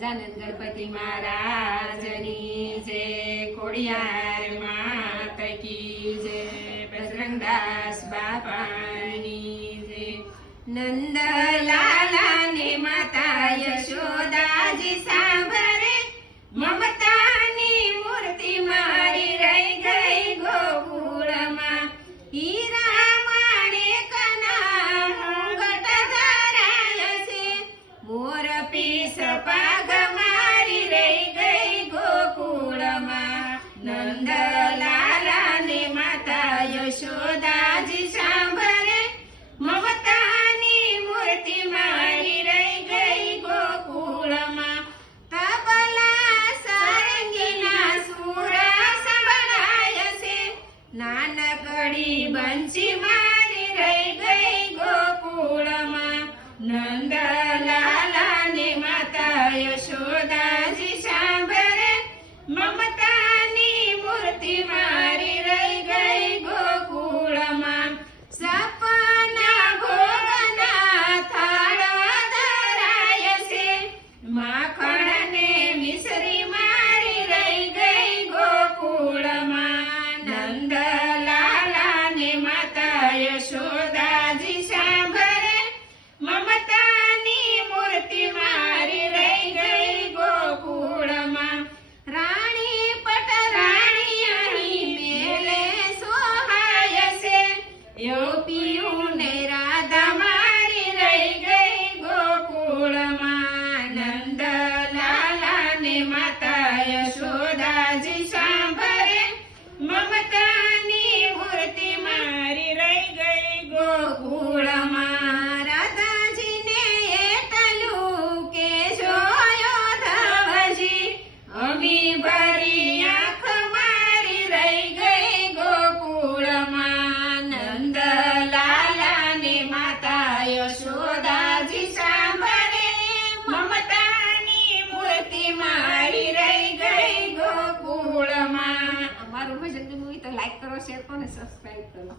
ગજાનન ગણપતિ મહારાજની જય, ખોડિયાર માત કી જય, બજરંગદાસ બાપાની જય. નંદલાલા ને માતા યશોદાજી સાંભળે, મમતાની મૂર્તિ મારી રહી ગઈ ગોકુળમાં. હીરા માણેકના મુંગટ ધરાય છે, મોર પીસ પાગ મારી રહી ગઈ ગોકુળમાં. નંદલાલા ને માતા યશોદાજી સાંભળે, મમતાની મૂર્તિ મારી રહી ગઈ ગોકુળમાં. તબલા સારંગીના સુરા સંભળાય છે, નાનકડી બંસી મારી રહી ગઈ ગોકુળમાં. નંદલાલા ને માતા યશોદાજી સાંભળે, મમતાની મૂર્તિ મારી રહી ગઈ ગોકુળમાં. સપના ભોગના થાળ ધરાય છે, માખણ ને મિશ્રી મારી રહી ગઈ ગોકુળમાં. નંદલાલા ને માતા યશોદાજી સાંભળે, મમતાની મૂર્તિ મારી રહી ગઈ ગોકુળમાં. રાણી પટરાણી અહીં મેલે સોહાય છે, પિયું ને રાધા મારી રહી ગઈ ગોકુળમાં. નંદલાલા ને માતા યશોદાજી સાંભળે, મમતાની મૂર્તિ મારી રહી ગઈ ગોકુળમાં. રાધાજીને એટલું કે જોયો ધવજી, અમી ભરી આંખ મારી રહી ગઈ ગોકુળમાં. નંદલાલા ને માતા યશોદાજી સાંભળે, મમતાની મૂર્તિ મારી રહી ગઈ ગોકુળમાં. અમારું ભજન ગમ્યું હોય તો લાઈક કરો, શેર કરો અને સબસ્ક્રાઇબ કરો.